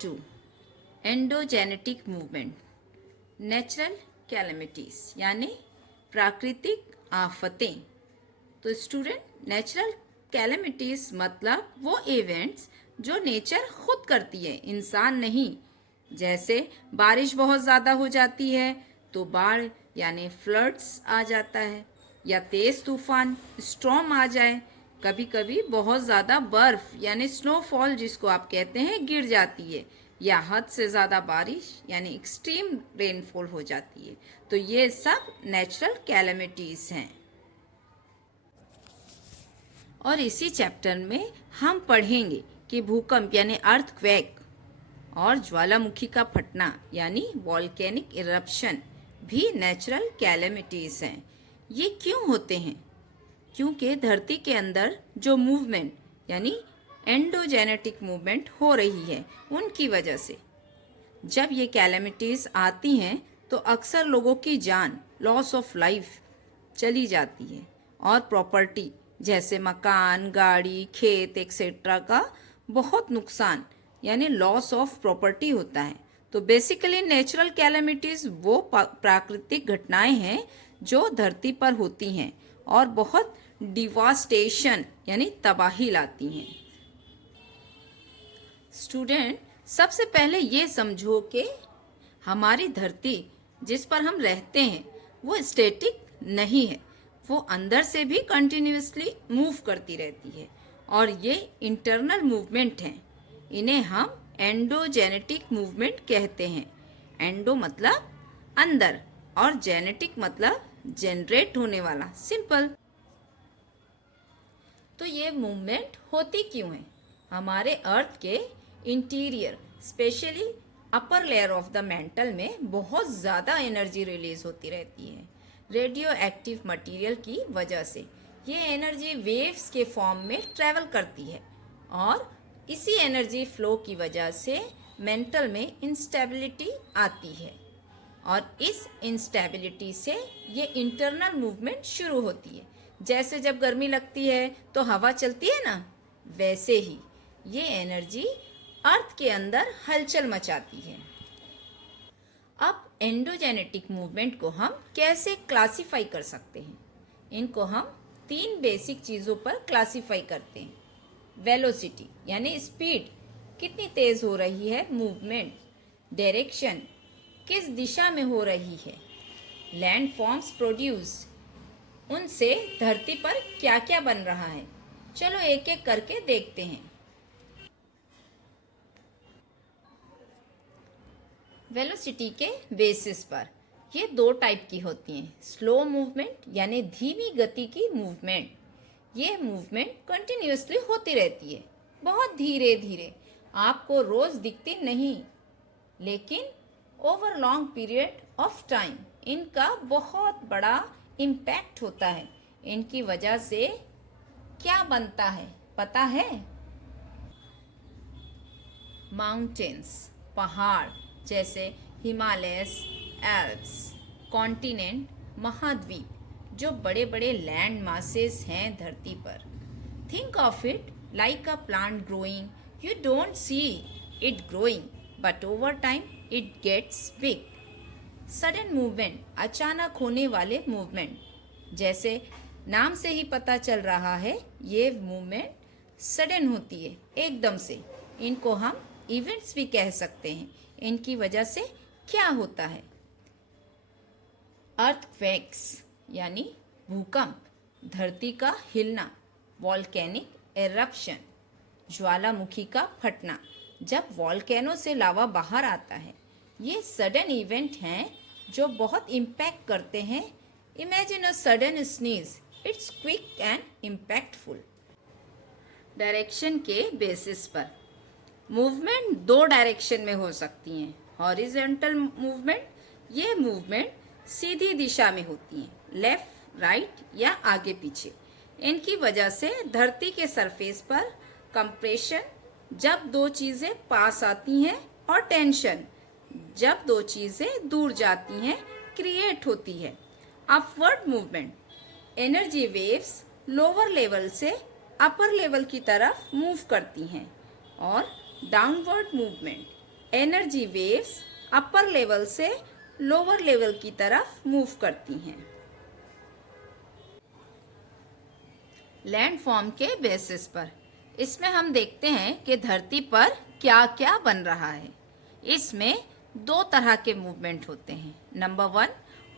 2 endogenetic movement, natural calamities यानी प्राकृतिक आफतें। तो स्टूडेंट, नेचुरल कैलेमिटीज मतलब वो इवेंट्स जो नेचर खुद करती है, इंसान नहीं। जैसे बारिश बहुत ज़्यादा हो जाती है तो बाढ़ यानी फ्लड्स आ जाता है, या तेज़ तूफान स्टॉर्म आ जाए। कभी कभी बहुत ज़्यादा बर्फ़ यानी स्नोफॉल जिसको आप कहते हैं गिर जाती है, या हद से ज़्यादा बारिश यानी एक्सट्रीम रेनफॉल हो जाती है। तो ये सब नेचुरल कैलेमिटीज़ हैं। और इसी चैप्टर में हम पढ़ेंगे कि भूकंप यानी अर्थक्वेक और ज्वालामुखी का फटना यानी वॉल्केनिक इरप्शन भी नेचुरल कैलेमिटीज़ हैं। ये क्यों होते हैं? क्योंकि धरती के अंदर जो मूवमेंट यानी एंडोजेनेटिक मूवमेंट हो रही है, उनकी वजह से जब ये कैलेमिटीज़ आती हैं तो अक्सर लोगों की जान, लॉस ऑफ लाइफ चली जाती है, और प्रॉपर्टी जैसे मकान, गाड़ी, खेत एक्सेट्रा का बहुत नुकसान यानी लॉस ऑफ प्रॉपर्टी होता है। तो बेसिकली नेचुरल कैलेमिटीज़ वो प्राकृतिक घटनाएं हैं जो धरती पर होती हैं और बहुत डिवास्टेशन यानी तबाही लाती हैं। स्टूडेंट, सबसे पहले ये समझो कि हमारी धरती जिस पर हम रहते हैं वो स्टैटिक नहीं है, वो अंदर से भी कंटिन्यूअसली मूव करती रहती है, और ये इंटरनल मूवमेंट हैं। इन्हें हम एंडोजेनेटिक मूवमेंट कहते हैं। एंडो मतलब अंदर और जेनेटिक मतलब जनरेट होने वाला, सिंपल। तो ये मूवमेंट होती क्यों है? हमारे अर्थ के interior specially upper layer of the mental में बहुत ज़्यादा एनर्जी रिलीज होती रहती है रेडियो एक्टिव मटीरियल की वजह से। ये एनर्जी वेव्स के फॉर्म में ट्रैवल करती है, और इसी एनर्जी फ्लो की वजह से मेंटल में इंस्टेबिलिटी आती है, और इस इंस्टेबिलिटी से ये इंटरनल मूवमेंट शुरू होती है। जैसे जब गर्मी लगती है तो हवा चलती है ना, वैसे ही ये एनर्जी अर्थ के अंदर हलचल मचाती है। अब एंडोजेनेटिक मूवमेंट को हम कैसे क्लासिफाई कर सकते हैं? इनको हम 3 बेसिक चीज़ों पर क्लासिफाई करते हैं। वेलोसिटी यानी स्पीड, कितनी तेज़ हो रही है मूवमेंट। डायरेक्शन, किस दिशा में हो रही है। लैंड फॉर्म्स प्रोड्यूस, उनसे धरती पर क्या क्या बन रहा है। चलो एक एक करके देखते हैं। वेलोसिटी के बेसिस पर ये 2 टाइप की होती हैं। स्लो मूवमेंट यानी धीमी गति की मूवमेंट। ये मूवमेंट कंटिन्यूअसली होती रहती है, बहुत धीरे धीरे, आपको रोज़ दिखती नहीं, लेकिन over long period of time इनका बहुत बड़ा इम्पैक्ट होता है। इनकी वजह से क्या बनता है पता है? माउंटेन्स, पहाड़ जैसे हिमालयस, एल्प्स, कॉन्टिनेंट, महाद्वीप, जो बड़े बड़े लैंड मासेस हैं धरती पर। Think of it like a plant growing. You don't see it growing, but over time it gets big. Sudden movement, अचानक होने वाले मूवमेंट, जैसे नाम से ही पता चल रहा है ये मूवमेंट सडन होती है, एकदम से। इनको हम इवेंट्स भी कह सकते हैं। इनकी वजह से क्या होता है? अर्थक्वेक्स यानी भूकंप, धरती का हिलना, वॉल्केनिक एरप्शन, ज्वालामुखी का फटना, जब वॉल्केनो से लावा बाहर आता है। ये सडन इवेंट हैं जो बहुत इम्पैक्ट करते हैं। Imagine a sudden sneeze, it's quick and impactful. Direction के बेसिस पर मूवमेंट 2 डायरेक्शन में हो सकती हैं। हॉरिजॉन्टल मूवमेंट, ये मूवमेंट सीधी दिशा में होती हैं, लेफ्ट, राइट या आगे पीछे। इनकी वजह से धरती के सरफेस पर कंप्रेशन, जब 2 चीज़ें पास आती हैं, और टेंशन, जब 2 चीज़ें दूर जाती हैं, क्रिएट होती है। Upward movement, energy waves lower level से अपर लेवल की तरफ मूव करती हैं। और downward movement, energy waves upper level से लोअर लेवल की तरफ मूव करती हैं। लैंडफॉर्म के बेसिस पर इसमें हम देखते हैं कि धरती पर क्या क्या बन रहा है। इसमें दो तरह के मूवमेंट होते हैं। Number 1,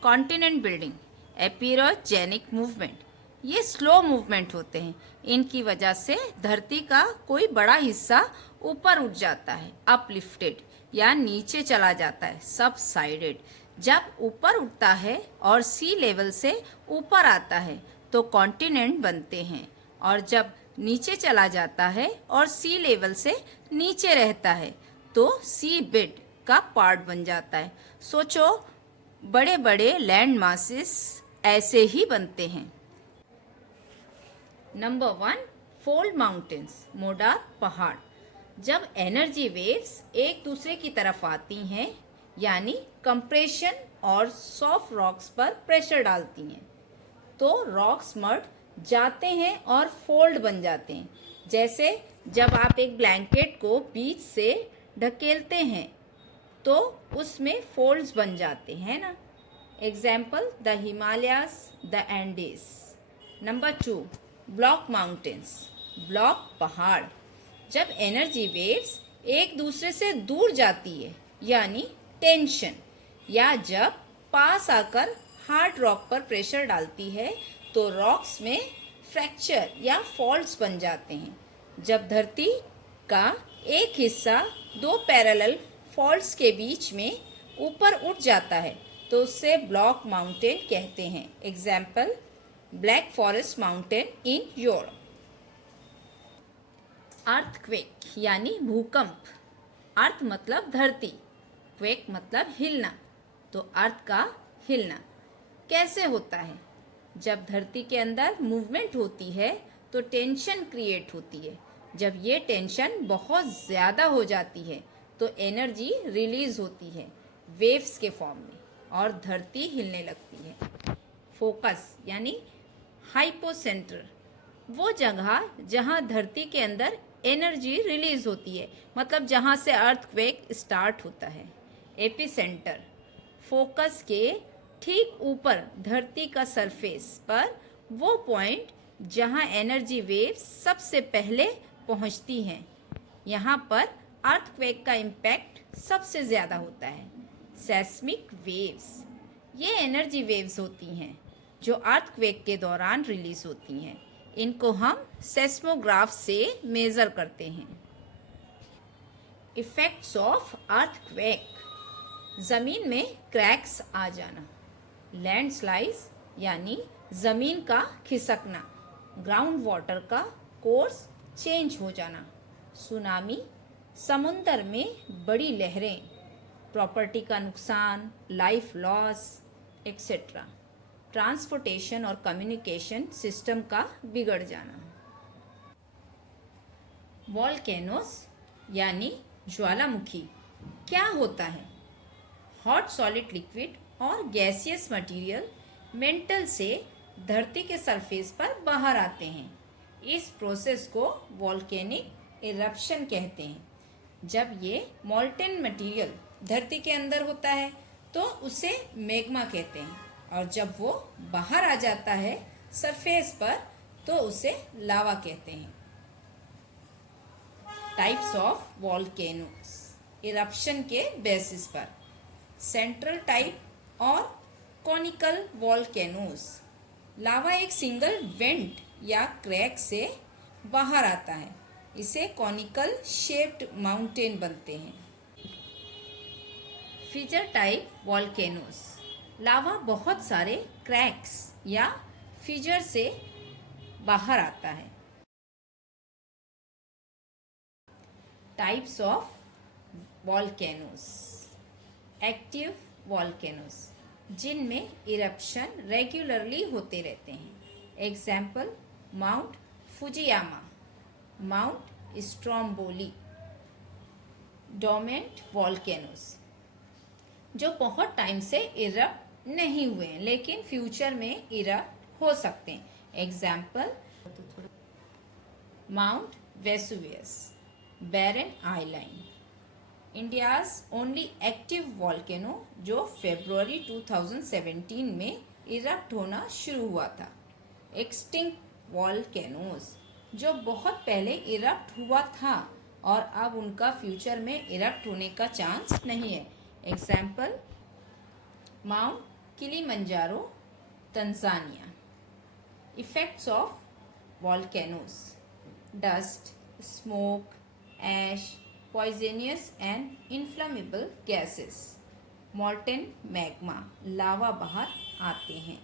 continent building, epeirogenic movement. ये स्लो मूवमेंट होते हैं। इनकी वजह से धरती का कोई बड़ा हिस्सा ऊपर उठ जाता है, अपलिफ्टेड, या नीचे चला जाता है, सबसाइडेड। जब ऊपर उठता है और सी लेवल से ऊपर आता है तो कॉन्टिनेंट बनते हैं, और जब नीचे चला जाता है और सी लेवल से नीचे रहता है तो सी बेड का पार्ट बन जाता है। सोचो, बड़े बड़े लैंड मासेस ऐसे ही बनते हैं। नंबर 1, फोल्ड माउंटेन्स, मोडार पहाड़। जब एनर्जी वेव्स एक दूसरे की तरफ आती हैं, यानी कंप्रेशन और सॉफ्ट रॉक्स पर प्रेशर डालती हैं, तो रॉक्स मर्ज जाते हैं और फोल्ड बन जाते हैं। जैसे जब आप एक ब्लैंकेट को बीच से ढकेलते हैं तो उसमें फोल्ड्स बन जाते हैं ना। Example, the Himalayas, the Andes. Number 2, block mountains, block पहाड़। जब एनर्जी वेव्स एक दूसरे से दूर जाती है, यानी टेंशन, या जब पास आकर हार्ड रॉक पर प्रेशर डालती है तो रॉक्स में फ्रैक्चर या फॉल्ट्स बन जाते हैं। जब धरती का एक हिस्सा दो पैरेलल फॉल्ट्स के बीच में ऊपर उठ जाता है तो उसे ब्लॉक माउंटेन कहते हैं। Example, black forest mountain in Europe. Earthquake यानी भूकंप। अर्थ मतलब धरती, क्वेक मतलब हिलना, तो अर्थ का हिलना कैसे होता है? जब धरती के अंदर मूवमेंट होती है तो टेंशन क्रिएट होती है। जब ये टेंशन बहुत ज़्यादा हो जाती है तो एनर्जी रिलीज होती है वेव्स के फॉर्म में और धरती हिलने लगती है। फोकस यानी हाइपोसेंटर, वो जगह जहाँ धरती के अंदर एनर्जी रिलीज होती है, मतलब जहाँ से अर्थक्वेक स्टार्ट होता है। एपिसेंटर, फोकस के ठीक ऊपर धरती का सरफेस पर वो पॉइंट जहाँ एनर्जी वेव्स सबसे पहले पहुँचती हैं। यहाँ पर अर्थक्वेक का इम्पैक्ट सबसे ज़्यादा होता है। सेस्मिक वेव्स, ये एनर्जी वेव्स होती हैं जो अर्थक्वेक के दौरान रिलीज होती हैं। इनको हम सेस्मोग्राफ से मेज़र करते हैं। इफ़ेक्ट्स ऑफ अर्थक्वेक, ज़मीन में क्रैक्स आ जाना, लैंडस्लाइड्स यानी ज़मीन का खिसकना, ग्राउंड वाटर का कोर्स चेंज हो जाना, सुनामी, समुंदर में बड़ी लहरें, प्रॉपर्टी का नुकसान, लाइफ लॉस एक्सेट्रा, ट्रांसपोर्टेशन और कम्युनिकेशन सिस्टम का बिगड़ जाना। वॉल्केनोस यानी ज्वालामुखी क्या होता है? हॉट सॉलिड लिक्विड और गैसियस मटेरियल मेंटल से धरती के सरफेस पर बाहर आते हैं। इस प्रोसेस को वॉल्केनिक इरप्शन कहते हैं। जब ये मॉल्टेन मटेरियल धरती के अंदर होता है तो उसे मैग्मा कहते हैं, और जब वो बाहर आ जाता है सरफेस पर तो उसे लावा कहते हैं। टाइप्स ऑफ वॉल्केनोस इरप्शन के बेसिस पर, सेंट्रल टाइप और कॉनिकल वॉल्केनोस। लावा एक सिंगल वेंट या क्रैक से बाहर आता है, इसे कॉनिकल शेप्ड माउंटेन बनते हैं। फिजर टाइप वॉल्केनोस, लावा बहुत सारे क्रैक्स या फिजर से बाहर आता है। Types of volcanoes, active volcanoes, जिनमें इरप्शन रेगुलरली होते रहते हैं। Example, mount Fujiyama, mount Stromboli. Dormant volcanoes, जो बहुत टाइम से इरप्ट नहीं हुए हैं लेकिन फ्यूचर में इरप्ट हो सकते हैं। Example, Mount Vesuvius, Barren Island. India's only active volcano जो फरवरी 2017 में इरप्ट होना शुरू हुआ था। एक्सटिंक्ट वॉल्केनोज जो बहुत पहले इरप्ट हुआ था और अब उनका फ्यूचर में इरप्ट होने का चांस नहीं है। Example mount Kilimanjaro, Tanzania. Effects of volcanoes: dust, smoke, ash, poisonous and inflammable gases. molten magma, लावा बाहर आते हैं।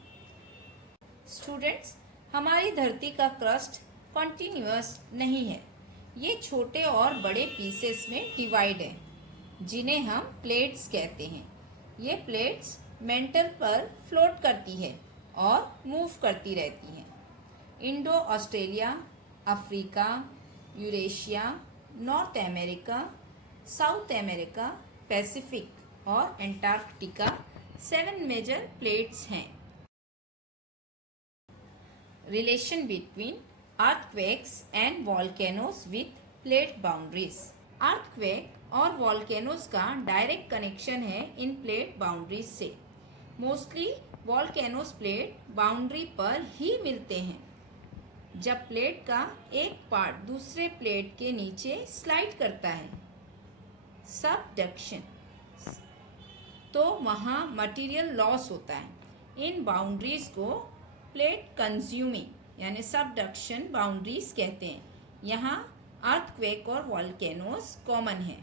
स्टूडेंट्स, हमारी धरती का क्रस्ट कॉन्टिन्यूअस नहीं है, ये छोटे और बड़े पीसेस में डिवाइड है जिन्हें हम प्लेट्स कहते हैं। ये प्लेट्स मेंटल पर फ्लोट करती है और मूव करती रहती हैं। Indo Australia, Africa, Eurasia, north America, south America, Pacific और एंटार्क्टिका 7 मेजर प्लेट्स हैं। Relation between earthquakes and volcanoes with plate boundaries. Earthquake और वॉल्केनोज का डायरेक्ट कनेक्शन है इन प्लेट बाउंड्रीज से। मोस्टली वॉल्केनोज प्लेट बाउंड्री पर ही मिलते हैं। जब प्लेट का एक पार्ट दूसरे प्लेट के नीचे स्लाइड करता है, सबडक्शन, तो वहाँ मटेरियल लॉस होता है। इन बाउंड्रीज को प्लेट कंज्यूमिंग यानी सबडक्शन बाउंड्रीज कहते हैं। यहाँ अर्थक्वेक और वॉल्केनोज कॉमन है।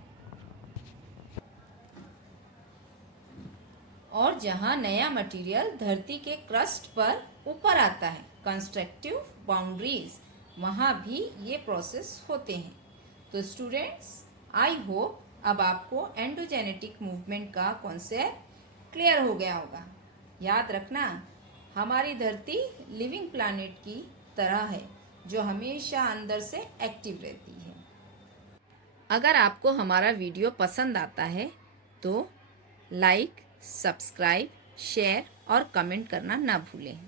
और जहाँ नया मटेरियल धरती के क्रस्ट पर ऊपर आता है, कंस्ट्रक्टिव बाउंड्रीज, वहाँ भी ये प्रोसेस होते हैं। तो स्टूडेंट्स, आई होप अब आपको एंडोजेनेटिक मूवमेंट का कॉन्सेप्ट क्लियर हो गया होगा। याद रखना, हमारी धरती लिविंग प्लैनेट की तरह है जो हमेशा अंदर से एक्टिव रहती है। अगर आपको हमारा वीडियो पसंद आता है तो लाइक, सब्सक्राइब, शेयर और कमेंट करना ना भूलें।